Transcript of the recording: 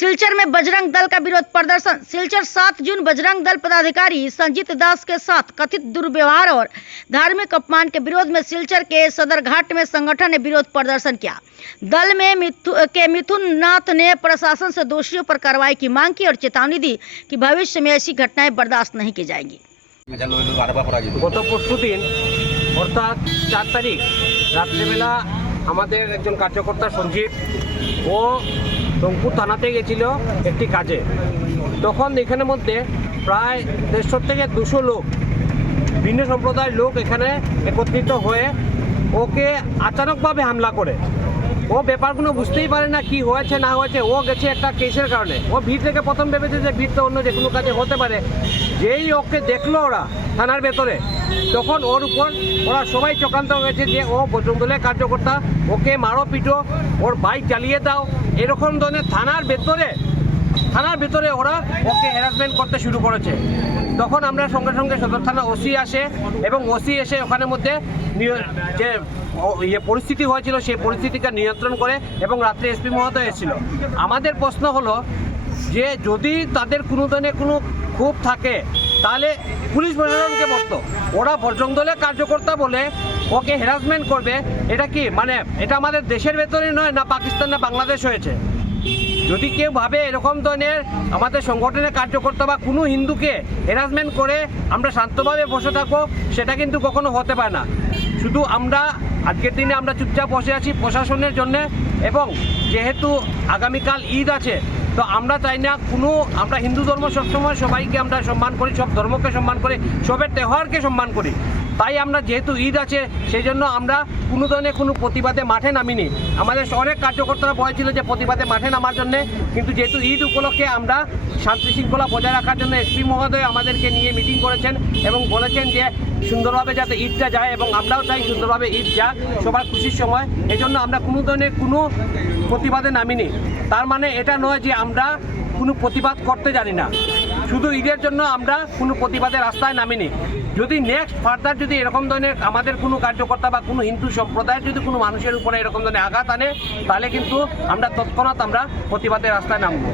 सिलचर में बजरंग दल का विरोध प्रदर्शन। सिलचर 7 जून बजरंग दल पदाधिकारी संजीत दास के साथ कथित दुर्व्यवहार और धार्मिक अपमान के विरोध में सिलचर के सदर घाट में संगठन ने विरोध प्रदर्शन किया। दल में मिथुन नाथ ने प्रशासन से दोषियों पर कार्रवाई की मांग की और चेतावनी दी कि भविष्य में ऐसी घटनाएं बर्दाश्त नहीं की जाएंगी। গত পরশুদিন অর্থাৎ 4 তারিখ রাত্রেবেলা আমাদের একজন কার্যকর্তা সঞ্জিত ও রংপুর থানাতে গেছিল একটি কাজে। তখন এখানের মধ্যে প্রায় 150 থেকে 200 লোক, ভিন্ন সম্প্রদায়ের লোক এখানে একত্রিত হয়ে ওকে আচানকভাবে হামলা করে। ও ব্যাপারগুলো বুঝতেই পারে না কি হয়েছে না হয়েছে। ও গেছে একটা কেসের কারণে। ও ভিড় থেকে প্রথম ভেবেছে যে ভিড় তো অন্য যে কোনো কাজে হতে পারে। যেই ওকে দেখলো ওরা থানার ভেতরে, তখন ওর উপর ওরা সবাই চক্রান্ত হয়েছে যে ও বজরং দলের কার্যকর্তা, ওকে মারো পিটো, ওর বাইক জ্বালিয়ে দাও, এরকম ধরনের থানার ভেতরে ওরা ওকে হ্যারাসমেন্ট করতে শুরু করেছে। তখন আমরা সঙ্গে সঙ্গে সদর থানা ওসি আসে এবং ওসি এসে ওখানের মধ্যে যে পরিস্থিতি হয়েছিল সেই পরিস্থিতিকে নিয়ন্ত্রণ করে এবং রাত্রে এসপি মহোদয় এসেছিল। আমাদের প্রশ্ন হলো যে যদি তাদের কোনো ধরনের কোনো ক্ষোভ থাকে তাহলে পুলিশ প্রশাসনকে বলতো। ওরা বজরং দলের কার্যকর্তা বলে ওকে হ্যারাসমেন্ট করবে, এটা কি মানে এটা আমাদের দেশের ভেতরে নয় না পাকিস্তান না বাংলাদেশ হয়েছে? যদি কেউ ভাবে এরকম ধরনের আমাদের সংগঠনের কার্যকর্তা বা কোনো হিন্দুকে হ্যারাসমেন্ট করে আমরা শান্তভাবে বসে থাকবো, সেটা কিন্তু কখনো হতে পারে না। শুধু আমরা আজকের দিনে আমরা চুপচাপ বসে আছি প্রশাসনের জন্য, এবং যেহেতু আগামীকাল ঈদ আছে তো আমরা চাই না আমরা হিন্দু ধর্ম সবসময় সবাইকে আমরা সম্মান করি, সব ধর্মকে সম্মান করি, সবের তেহওয়ারকে সম্মান করি। তাই আমরা যেহেতু ঈদ আছে সেই জন্য আমরা কোনো ধরনের কোনো প্রতিবাদে মাঠে নামিনি। আমাদের অনেক কার্যকর্তারা বলেছিল যে প্রতিবাদে মাঠে নামার জন্য, কিন্তু যেহেতু ঈদ উপলক্ষে আমরা শান্তি শৃঙ্খলা বজায় রাখার জন্য এসপি মহোদয় আমাদেরকে নিয়ে মিটিং করেছেন এবং বলেছেন যে সুন্দরভাবে যাতে ঈদটা যায়, এবং আমরাও চাই সুন্দরভাবে ঈদ যাক সবার খুশির সময়। এই জন্য আমরা কোনো ধরনের কোনো প্রতিবাদে নামিনি। তার মানে এটা নয় যে আমরা কোনো প্রতিবাদ করতে জানি না। শুধু ঈদের জন্য আমরা কোনো প্রতিবাদের রাস্তায় নামিনি। যদি নেক্সট ফার্দার যদি এরকম ধরনের আমাদের কোনো কার্যকর্তা বা কোনো হিন্দু সম্প্রদায়ের যদি কোনো মানুষের উপরে এরকম ধরনের আঘাত আনে, তাহলে কিন্তু আমরা তৎক্ষণাৎ আমরা প্রতিবাদের রাস্তায় নামব।